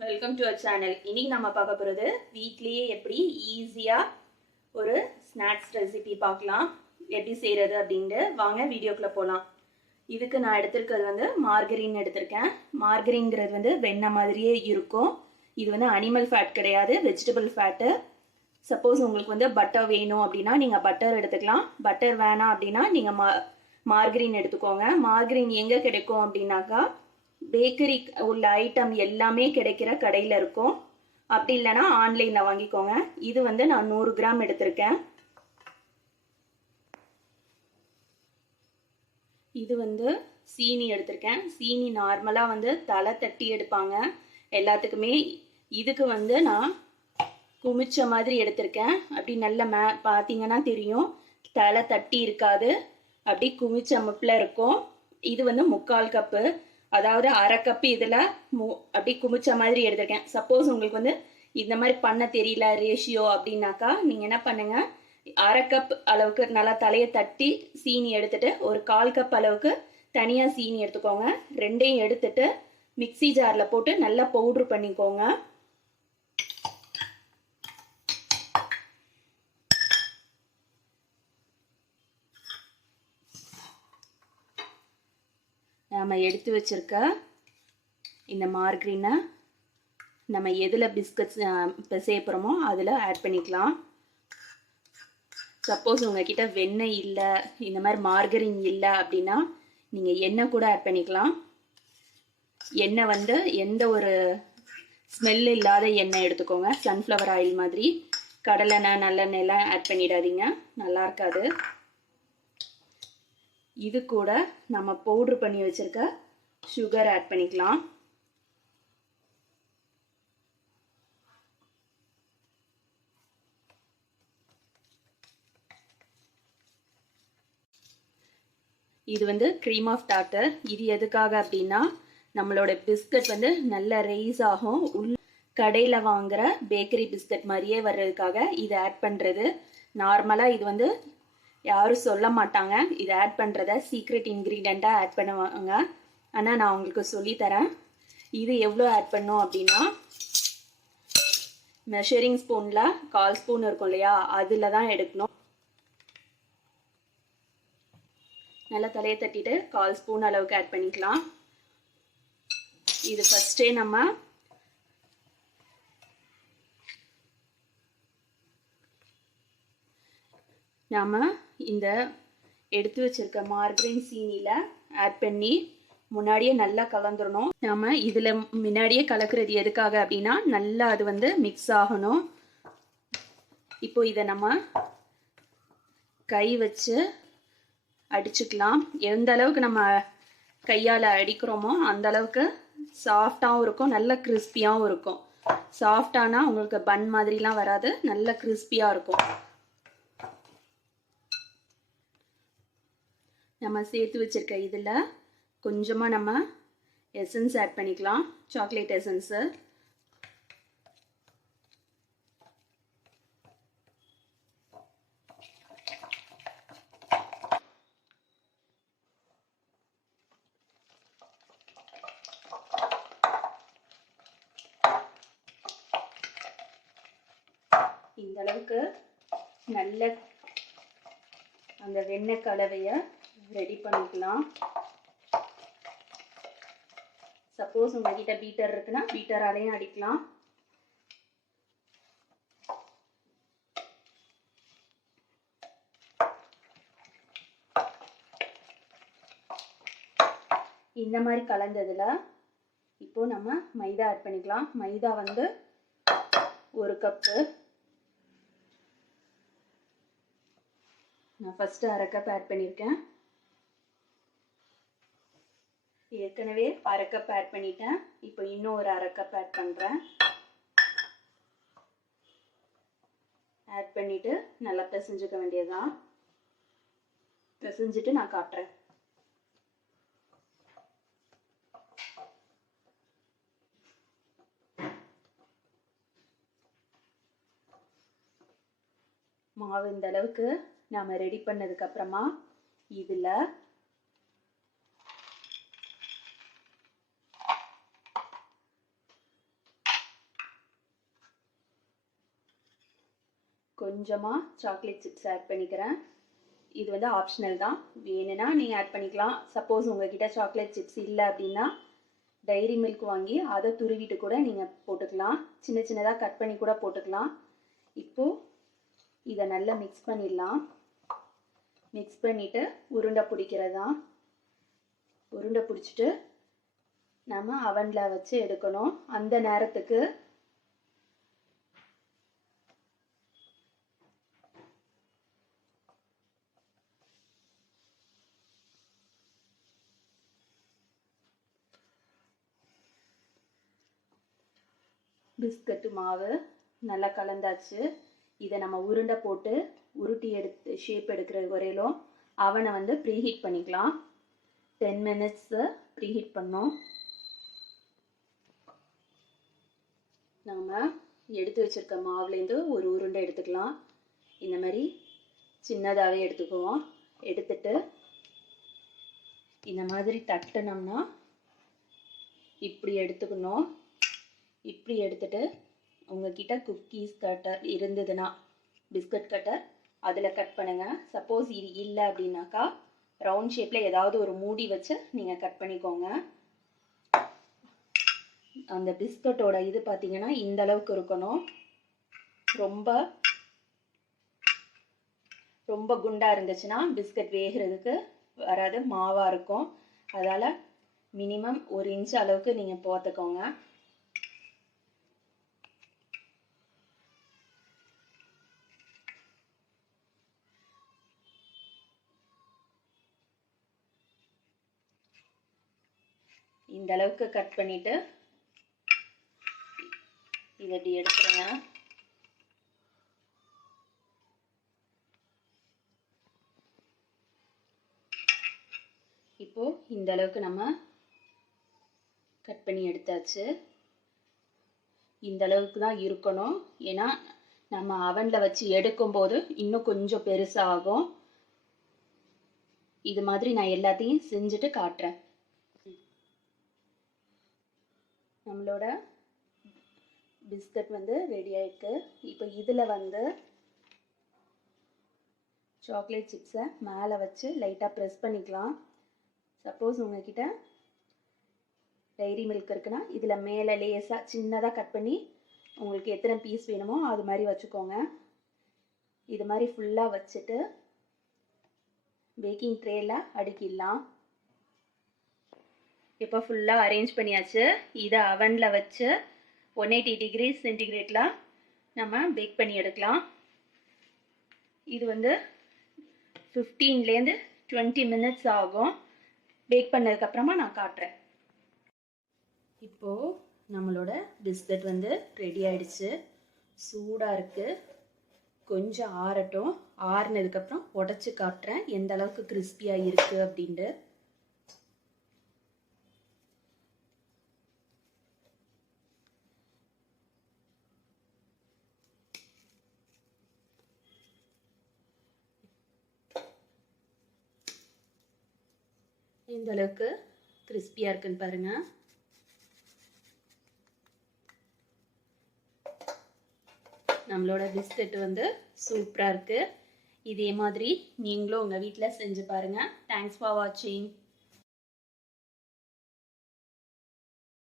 Welcome to our channel. இன்னைக்கு நம்ம பார்க்க போகிறது வீட்லேயே எப்படி ஈஸியாக ஒரு ஸ்நாக்ஸ் ரெசிபி பார்க்கலாம். எப்படி செய்கிறது அப்படின்ட்டு வாங்க வீடியோக்குள்ளே போகலாம். இதுக்கு நான் எடுத்திருக்கிறது வந்து மார்கரின் எடுத்திருக்கேன். மார்கரின்ங்கிறது வந்து வெண்ணெய் மாதிரியே இருக்கும். இது வந்து அனிமல் ஃபேட் கிடையாது, வெஜிடபிள் ஃபேட்டு. சப்போஸ் உங்களுக்கு வந்து பட்டர் வேணும் அப்படின்னா நீங்கள் பட்டர் எடுத்துக்கலாம். பட்டர் வேணாம் அப்படின்னா நீங்கள் மார்கரின் எடுத்துக்கோங்க. மார்கரின் எங்கே கிடைக்கும் அப்படின்னாக்கா பேக்கரி உள்ள ஐட்டம் எல்லாமே கிடைக்கிற கடையில் இருக்கும். அப்படி இல்லைன்னா ஆன்லைனில் வாங்கிக்கோங்க. இது வந்து நான் 100 கிராம் எடுத்திருக்கேன். இது வந்து சீனி எடுத்திருக்கேன். சீனி நார்மலாக வந்து தலை தட்டி எடுப்பாங்க எல்லாத்துக்குமே. இதுக்கு வந்து நான் குமிச்ச மாதிரி எடுத்திருக்கேன். அப்படி நல்ல பார்த்தீங்கன்னா தெரியும், தலை தட்டி இருக்காது, அப்படி குமிச்ச அமைப்பில் இருக்கும். இது வந்து 3/4 கப்பு, அதாவது அரை கப்பு. இதில் அப்படி குமிச்ச மாதிரி எடுத்திருக்கேன். சப்போஸ் உங்களுக்கு வந்து இந்த மாதிரி பண்ண தெரியல ரேஷியோ அப்படின்னாக்கா நீங்கள் என்ன பண்ணுங்க, அரை கப் அளவுக்கு நல்லா தலையை தட்டி சீனி எடுத்துட்டு ஒரு 1/4 கப் அளவுக்கு தனியாக சீனி எடுத்துக்கோங்க. ரெண்டையும் எடுத்துட்டு மிக்சி ஜாரில் போட்டு நல்லா பவுட்ரு பண்ணிக்கோங்க. நம்ம எடுத்து வச்சிருக்க இந்த மார்கரினை நம்ம எதில் பிஸ்கட்ஸ் பிசைய போகிறோமோ அதில் ஆட் பண்ணிக்கலாம். சப்போஸ் உங்ககிட்ட வெண்ணெய் இல்லை, இந்த மாதிரி மார்கரின் இல்லை அப்படின்னா நீங்கள் எண்ணெய் கூட ஆட் பண்ணிக்கலாம். எண்ணெய் வந்து எந்த ஒரு ஸ்மெல் இல்லாத எண்ணெய் எடுத்துக்கோங்க. சன்ஃப்ளவர் ஆயில் மாதிரி. கடலெண்ணெய் நல்லெண்ணெய்லாம் ஆட் பண்ணிடாதீங்க, நல்லா இருக்காது. இது கூட நம்ம பவுட்ரு பண்ணி வச்சிருக்க சுகர் ஆட் பண்ணிக்கலாம். இது வந்து க்ரீம் ஆஃப் டார்ட்டர். இது எதுக்காக அப்படின்னா நம்மளோட பிஸ்கட் வந்து நல்ல ரைஸ் ஆகும். கடையில் வாங்குற பேக்கரி பிஸ்கட் மாதிரியே வர்றதுக்காக இதை ஆட் பண்ணுறது. நார்மலாக இது வந்து யாரும் சொல்ல மாட்டாங்க, இதை ஆட் பண்ணுறத சீக்ரெட் இன்க்ரீடியண்ட்டாக ஆட் பண்ணுவாங்க. ஆனால் நான் உங்களுக்கு சொல்லித்தரேன். இது எவ்வளோ ஆட் பண்ணோம் அப்படின்னா, மெஷரிங் ஸ்பூனில் 1/4 ஸ்பூன் இருக்கும் இல்லையா, அதில் தான் எடுக்கணும். நல்லா தலையை தட்டிட்டு 1/4 ஸ்பூன் அளவுக்கு ஆட் பண்ணிக்கலாம். இது ஃபஸ்ட்டே நம்ம இந்த எடுத்து வச்சிருக்க மார்கரின் சீனியில் ஆட் பண்ணி முன்னாடியே நல்லா கலந்துடணும். நம்ம இதில் முன்னாடியே கலக்கிறது எதுக்காக அப்படின்னா நல்லா அது வந்து மிக்ஸ் ஆகணும். இப்போ இதை நம்ம கை வச்சு அடிச்சுக்கலாம். எந்த அளவுக்கு நம்ம கையால் அடிக்கிறோமோ அந்த அளவுக்கு சாஃப்டாகவும் இருக்கும், நல்ல கிறிஸ்பியாகவும் இருக்கும். சாஃப்டானா உங்களுக்கு பன் மாதிரிலாம் வராது, நல்ல கிறிஸ்பியாக இருக்கும். நம்ம சேர்த்து வச்சிருக்க இதில் கொஞ்சமாக நம்ம எசன்ஸ் ஆட் பண்ணிக்கலாம், சாக்லேட் எசன்ஸு. இந்த அளவுக்கு நல்ல அந்த வெண்ணெய் கலவையை ரெடி பண்ணிக்கலாம். சப்போஸ் உங்ககிட்ட பீட்டர் இருக்குன்னா பீட்டராலையும் அடிக்கலாம். இந்த மாதிரி கலந்ததுல இப்போ நம்ம மைதா ஆட் பண்ணிக்கலாம். மைதா வந்து 1 கப்பு. நான் ஃபர்ஸ்ட் அரை கப் ஆட் பண்ணியிருக்கேன். ஏற்கனவே அரை கப் ஆட் பண்ணிட்டேன். இப்போ இன்னும் ஒரு அரை கப் ஆட் பண்ணுறேன். ஆட் பண்ணிவிட்டு நல்லா பிசைஞ்சுக்க வேண்டியதுதான். பிசைஞ்சிட்டு நான் காட்டுறேன். மாவு இந்த அளவுக்கு நாம் ரெடி பண்ணதுக்கப்புறமா இதில் கொஞ்சமாக சாக்லேட் சிப்ஸ் ஆட் பண்ணிக்கிறேன். இது வந்து ஆப்ஷனல் தான், வேணும்னா நீங்கள் ஆட் பண்ணிக்கலாம். சப்போஸ் உங்ககிட்ட சாக்லேட் சிப்ஸ் இல்லை அப்படின்னா டைரி மில்க் வாங்கி அதை துருவிட்டு கூட நீங்கள் போட்டுக்கலாம். சின்ன சின்னதாக கட் பண்ணி கூட போட்டுக்கலாம். இப்போது இதை நல்லா மிக்ஸ் பண்ணிடலாம். மிக்ஸ் பண்ணிவிட்டு உருண்டை பிடிக்கிறது தான். உருண்டை பிடிச்சிட்டு நம்ம அவனில் வச்சு எடுக்கணும். அந்த நேரத்துக்கு பிஸ்கட்டு மாவு நல்லா கலந்தாச்சு. இதை நம்ம உருண்டை போட்டு உருட்டி எடுத்து ஷேப் எடுக்கிற வரையிலும் அவனை வந்து ப்ரீஹீட் பண்ணிக்கலாம். 10 minutes ப்ரீஹீட் பண்ணோம். நம்ம எடுத்து வச்சிருக்க மாவுலேருந்து ஒரு உருண்டை எடுத்துக்கலாம். இந்த மாதிரி சின்னதாகவே எடுத்துக்குவோம். எடுத்துட்டு இந்த மாதிரி தட்டினோம்னா இப்படி எடுத்துக்கணும். இப்படி எடுத்துட்டு உங்ககிட்ட குக்கீஸ் கட்டர் இருந்ததுன்னா பிஸ்கட் கட்டர் அதில் கட் பண்ணுங்கள். சப்போஸ் இது இல்லை அப்படின்னாக்கா ரவுண்ட் ஷேப்பில் ஏதாவது ஒரு மூடி வச்சு நீங்கள் கட் பண்ணிக்கோங்க. அந்த பிஸ்கட்டோட இது பார்த்தீங்கன்னா இந்த அளவுக்கு இருக்கணும். ரொம்ப ரொம்ப குண்டாக இருந்துச்சுன்னா பிஸ்கட் வேகிறதுக்கு வராது, மாவாக இருக்கும். அதால் மினிமம் 1 இன்ச் அளவுக்கு நீங்கள் பார்த்துக்கோங்க. இந்த அளவுக்கு கட் பண்ணிட்டு இதை இப்படி எடுத்துருங்க. இப்போ இந்த அளவுக்கு நம்ம கட் பண்ணி எடுத்தாச்சு. இந்த அளவுக்கு தான் இருக்கணும். ஏன்னா நம்ம அவனில் வச்சு எடுக்கும்போது இன்னும் கொஞ்சம் பெருசாகும். இது மாதிரி நான் எல்லாத்தையும் செஞ்சுட்டு காட்டுறேன். நம்மளோட பிஸ்கட் வந்து ரெடி ஆயிருக்கு. இப்போ இதில் வந்து சாக்லேட் சிப்ஸை மேலே வச்சு லைட்டாக ப்ரெஸ் பண்ணிக்கலாம். சப்போஸ் உங்ககிட்ட டைரி மில்க் இருக்குன்னா இதில் மேலே லேசாக சின்னதாக கட் பண்ணி உங்களுக்கு எத்தனை பீஸ் வேணுமோ அது மாதிரி வச்சுக்கோங்க. இது மாதிரி ஃபுல்லாக வச்சுட்டு பேக்கிங் ட்ரேயில் அடுக்கிடலாம். இப்போ ஃபுல்லாக அரேஞ்ச் பண்ணியாச்சு. இதை அவனில் வச்சு 180 டிகிரி சென்டிகிரேட்டில் நம்ம பேக் பண்ணி எடுக்கலாம். இது வந்து 15லேருந்து 20 minutes ஆகும். பேக் பண்ணதுக்கப்புறமா நான் காட்டுறேன். இப்போது நம்மளோட பிஸ்கட் வந்து ரெடி ஆயிடுச்சு. சூடாக இருக்குது. கொஞ்சம் ஆறட்டும். ஆறுனதுக்கப்புறம் உடச்சி காட்டுறேன் எந்த அளவுக்கு கிறிஸ்பியாக இருக்குது அப்படின்ட்டு. இந்த அளவுக்கு கிறிஸ்பியாக இருக்குன்னு பாருங்கள். நம்மளோட பிஸ்கட் வந்து சூப்பராக இருக்குது. இதே மாதிரி நீங்களும் உங்கள் வீட்டில் செஞ்சு பாருங்கள். தேங்க்ஸ் ஃபார் வாட்சிங்.